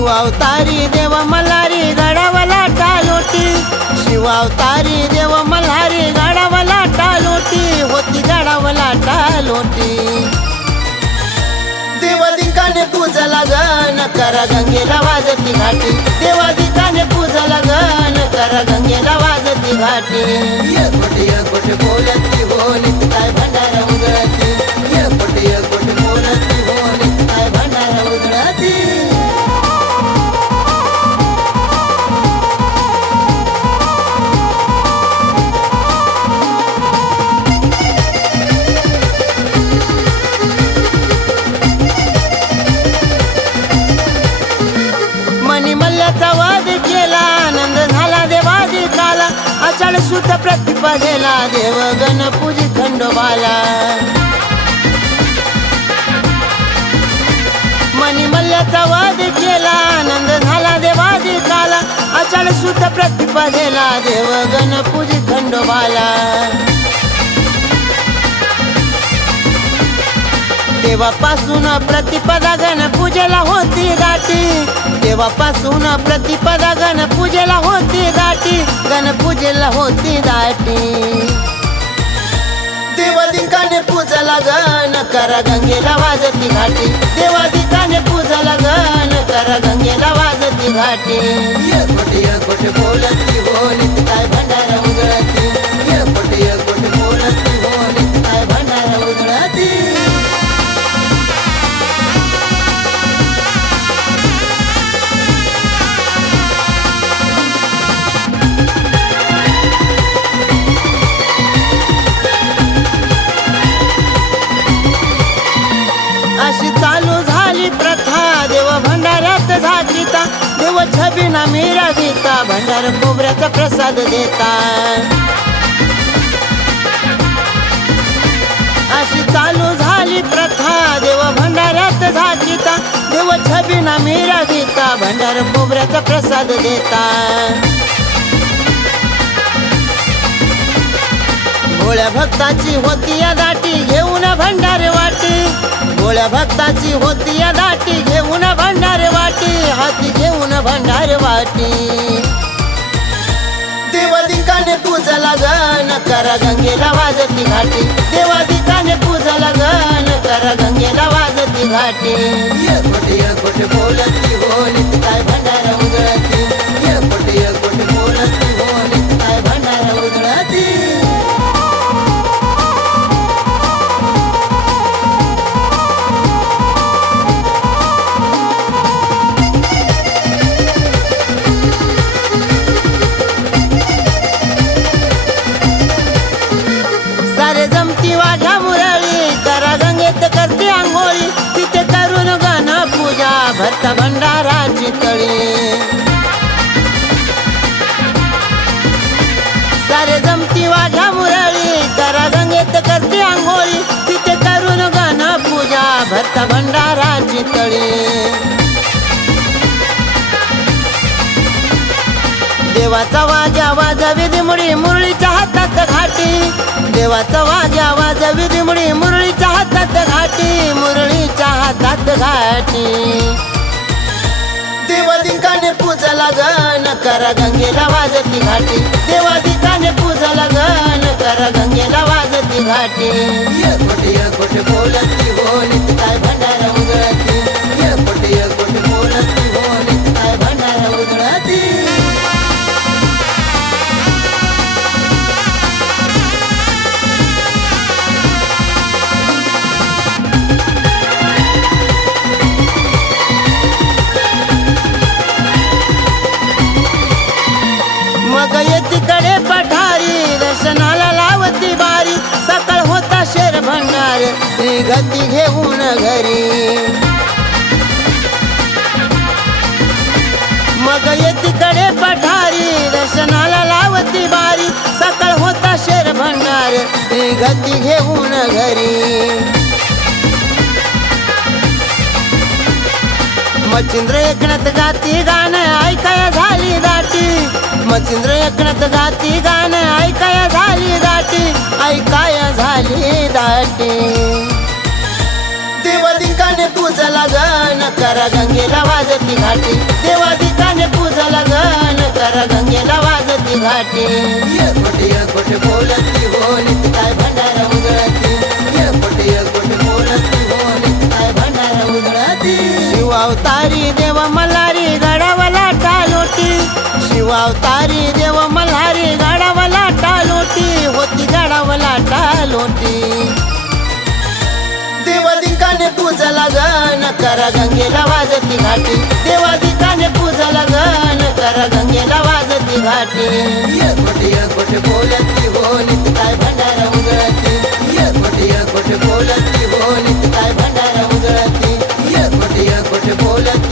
शिवावतारी देव मल्हारी गडावला टालोटी, शिवावतारी देव मल्हारी गडावला टालोटी, होती गडावला टालोटी। देवादिकाने पूजला गण करा गंगेला वाजती घाटी, देवादिकाने पूजला गण करा गंगेला वाजती घाटी। एक कोटी बोलती बोलीत काय भंडारा उजळती, एक कोटी बोलती बोलीत काय भंडारा उजळती। मल्ल्याचा वाद केला आनंद झाला देवादिकाला, आषाढ शुद्ध प्रतिपदेला देव गण पूजी खंडोबाला। मल्ल्याचा वाद केला आनंद झाला देवादिकाला, आषाढ शुद्ध प्रतिपदेला देव गण पूजी खंडोबाला। देवापासून प्रतिपदा गण पूजेला होती दाटी, देवापासून प्रतिपदा गण पूजेला होती दाटी, गण पूजेला होती दाटी। देवादिकाने पूजला गण करा गंगेला वाजती घाटी, देवादिकाने पूजला गण करा गंगेला वाजती घाटी। एक कोटी बोलती बोलीत काय भंडारा उजळती, एक कोटी बोलती बोलीत काय भंडारा उजळती। अशी चालू झाली प्रथा देव भंडाऱ्यात झाकीता, देव छबिना मीरा गीता भंडार खोबऱ्याचा प्रसाद देता। अशी चालू झाली प्रथा देव भंडाऱ्यात झाकीता, देव छबिना मीरा गीता भंडार खोबऱ्याचा प्रसाद देता। भोळ्या भक्ताची होती या दाटी घेऊन भंडारे वाटी, भोळ्या भक्ताची होती या दाटी घेऊन भंडारे वाटी, हाती घेऊन भंडारे वाटी। देवादिकाने पूजला गण करा गंगेला वाजती घाटी, देवादिकाने पूजला गण करा गंगेला वाजती घाटी। एक कोटी बोलती बोलीत काय भंडारा उजळती, एक कोटी बोलती बोलीत काय भंडारा उजळती। सारे जमती वाघ्या मुरळी करा गंगेत करते आंघोळी, तिथे करून गण पूजा भरता भंडाराची तळी। सारे जमती वाघ्या मुरळी करा गंगेत करते आंघोळी, तिथे करून गण पूजा भरता भंडाराची तळी। देवाचा वाजा वाजवी दिमडी मुरळीच्या हातात घाटी, देवाचा वाजा वाजवी दिमडी मुरळीच्या हातात घाटी, मुरळीच्या हातात घाटी। देवादिकाने पूजला गण करा गंगेला वाजती घाटी, देवादिकाने पूजला गण करा गंगेला वाजती घाटी। एक कोटी बोलती बोलीत काय भंडारा उजळती, एक कोटी बोलती बोलीत काय भंडारा उजळती। मग येतीकडे पठारी दर्शनाला लावती बारी, सकाळ होता शेर भंडार निघती घेऊन घरी। मग येतीकडे पठारी दर्शनाला लावती बारी, सकाळ होता शेर भंडार निघती घेऊन घरी। मच्छिंद्र एकनाथ गाती गाणं ऐकाया झाली दाटी, मच्छिंद्र एकनाथ गाती गाणं ऐकाया झाली दाटी, ऐकाया झाली दाटी। देवा देवाधिकाने पूजला गण करा गंगेला वाजती घाटी देवाधिकाने पूजला गण करा गंगेला वाजती घाटी खोटे बोलती हो नित काय भंडारा उजळती खोटे बोलती हो नित काय भंडारा उजळती शिवावतारी देव मल्हारी गडावला टालोटी शिवावतारी देव मल्हारी गडावला टालोटी होती गडावला टालोटी देवाधिकाने पूजला गण करा गंगेला वाजती घाटी देवाधिकाने पूजला गण करा गंगेला वाजती घाटी खोटे बोलती हो नित काय भंडारा उजळती खोटे बोलती हो नित काय भंडारा उजळती खोटे बोलती